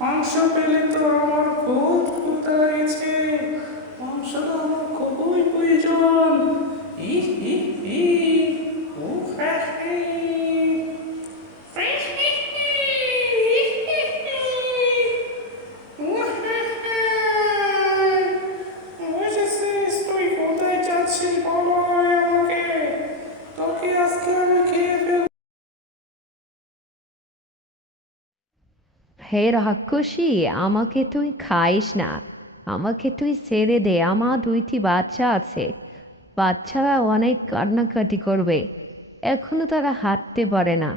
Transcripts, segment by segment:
মাংস পেলে তো আমার খুব ক্ষুধা লেগেছে মাংস তো আমার খুবই প্রয়োজন ইহিহি, উফ, হ্যাঁ, হ্যাঁ। বুঝেছিস তুই কোথায় যাচ্ছিস বলো আমাকে তোকে আজকে আমি খেয়ে ফেলব হে রাক্ষসী, আমাকে তুই খাইস না। আমাকে তুই ছেড়ে দে, আমার দুইটি বাচ্চা আছে। বাচ্চারা অনেক কান্নাকাটি করবে, এখনও তারা হাঁটতে পারে না।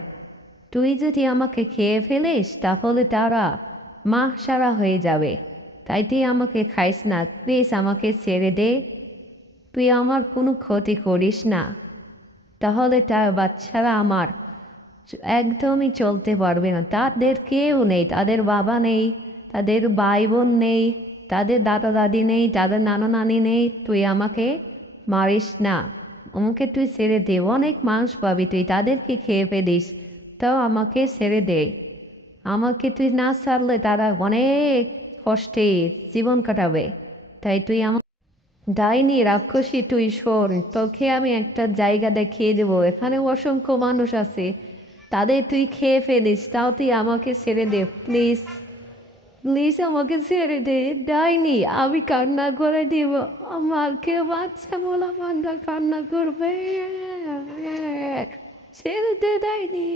তুই যদি আমাকে খেয়ে ফেলিস, তাহলে তারা মা সারা হয়ে যাবে। তাই তুই আমাকে খাইস না, প্লিজ আমাকে ছেড়ে দে। তুই আমার কোনো ক্ষতি করিস না। তাহলে তার বাচ্চারা আমার একদমই চলতে পারবে না। তাদের কেউ নেই, তাদের বাবা নেই, তাদের ভাই বোন নেই, তাদের দাদা দাদি নেই, তাদের নানা নানি নেই। তুই আমাকে মারিস না, আমাকে তুই ছেড়ে দে, অনেক মাংস পাবি তুই, তাদেরকে খেয়ে ফেলিস, তাও আমাকে ছেড়ে দে। আমাকে তুই না ছাড়লে তারা অনেক কষ্টে জীবন কাটাবে, তাই তুই আমার ডাইনি রাক্ষসী, তুই শোন, তোকে আমি একটা জায়গা দেখিয়ে দেবো, এখানে অসংখ্য মানুষ আছে। তাদের তুই খেয়ে ফেলিস, তাও তুই আমাকে ছেড়ে দে, প্লিজ। প্লিজ আমাকে ছেড়ে দে, ডাইনি, আমি কান্না করে দিব। আমাকে বাচ্চা বলা বান্ধা কান্না করবে। ছেড়ে দে, ডাইনি।